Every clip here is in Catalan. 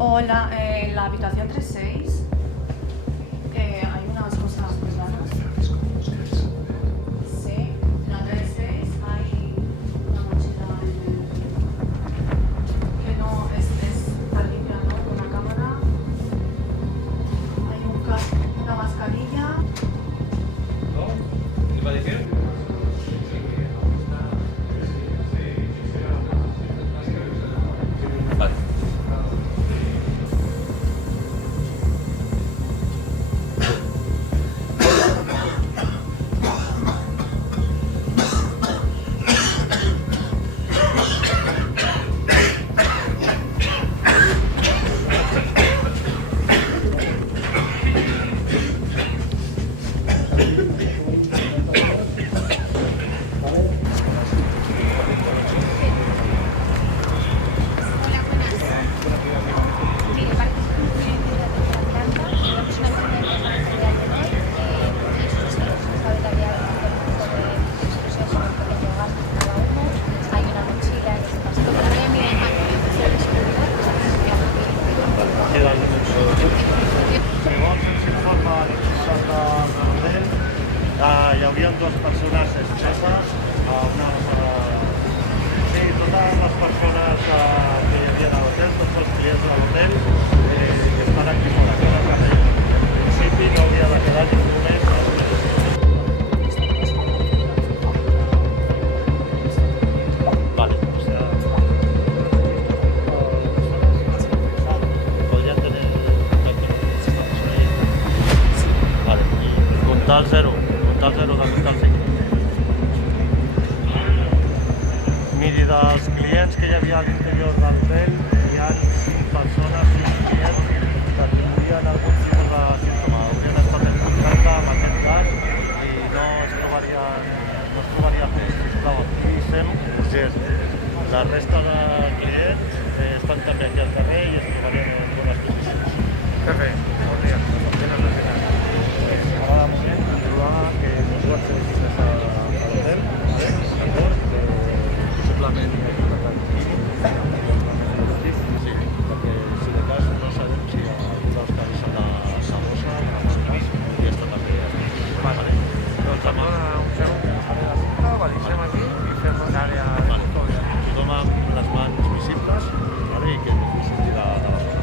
Hola, en la habitación 36 hay unas cosas muy raras. Sí, en la 36 hay una mochila que no está limpia, ¿no? Con una cámara. Hay un casco, una mascarilla. ¿No? ¿Te pareció? Vale. Segons ens informa l'equip de l'hotel, hi hauria dues persones exceses, totes les persones que hi havia a l'hotel, tots els clients de l'hotel, que estan aquí fora, que al carrer. En principi no hauria de quedar ningú més. Vale, o sea, podrían tener vale, y contar cero també cal seguir. Miri, dels clients que hi havia a l'interior de l'hotel, hi ha 5 persones, 5 clients que tindrien algun tipus de símptoma. Haurien estat en contacte amb aquest cas i no es trobaria més. Sisplau, aquí sem urgent. La resta de clients estan també aquí al carrer i es trobarien en bones condicions. Perfecte, bon dia. Ara de moment trobava que no es va fer visites a l'hotel, d'acord? Possiblement sí, perquè si de cas no sabem si algun dels casos a la bossa, a la mosca, i està també aquí. Vale. Doncs dona un segon que faré la cinta, valissem aquí i fem l'àrea de custòdia. Tothom amb les mans visibles, vale? I que ningú surti de la bossa.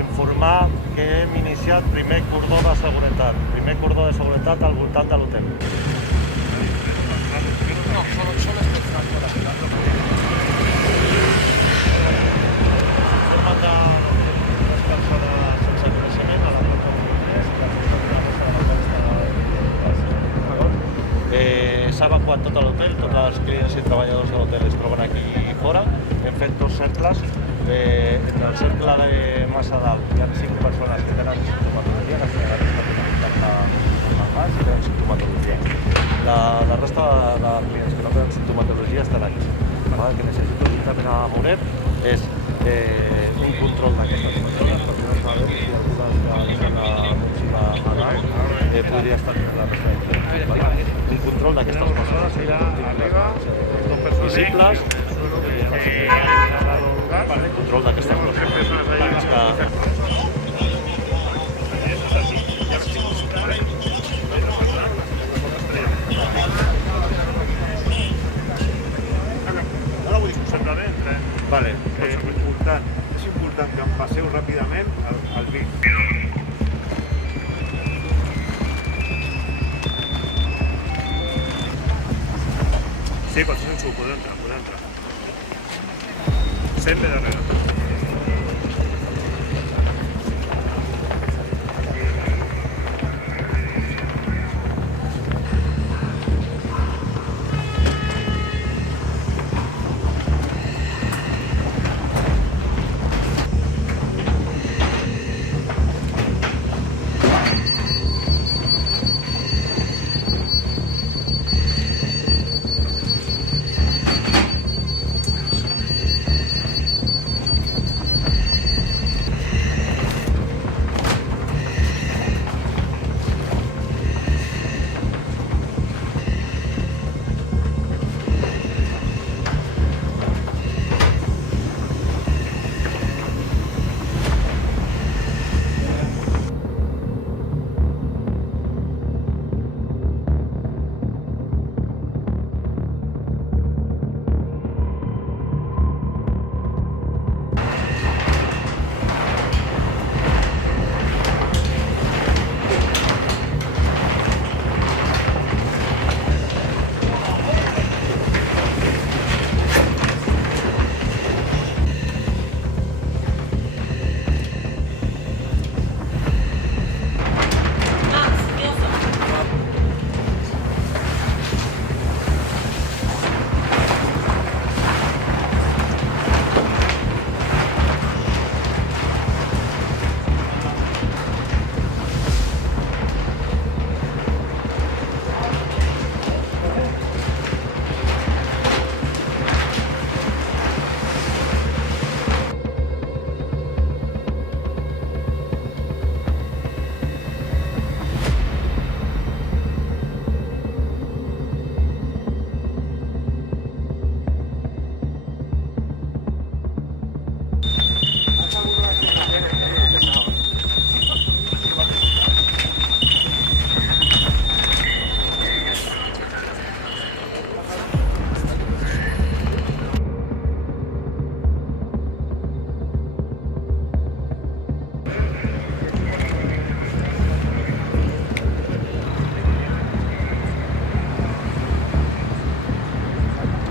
Informar que hem iniciat primer cordó de seguretat al voltant de l'hotel. No, solo especial por la ciudad. Informen de les persones sense coneixement a la porta número 3 i la resta de la costa s'ha evacuat tot l'hotel, tots els clients i treballadors de l'hotel es troben aquí fora. Hem fet 2 cercles. En el cercle de massa dalt hi ha 5 persones que tenen simptomatologia, que estan contacte amb el mas i tenen simptomatologia. La resta de clients que no tenen simptomatologia estan aquí. El que necessito juntament amb UNED és un control d'aquestes persones, perquè no sabem si algunes que deixen la motxilla a dalt podria estar en la resta de clients. Un control d'aquestes persones visibles, el control d'aquestes persones. Ara vull dir que us sembla bé, entrem. Vale. És important que em passeu ràpidament al BIC. Sí, per això podeu entrar. Sempre darrere.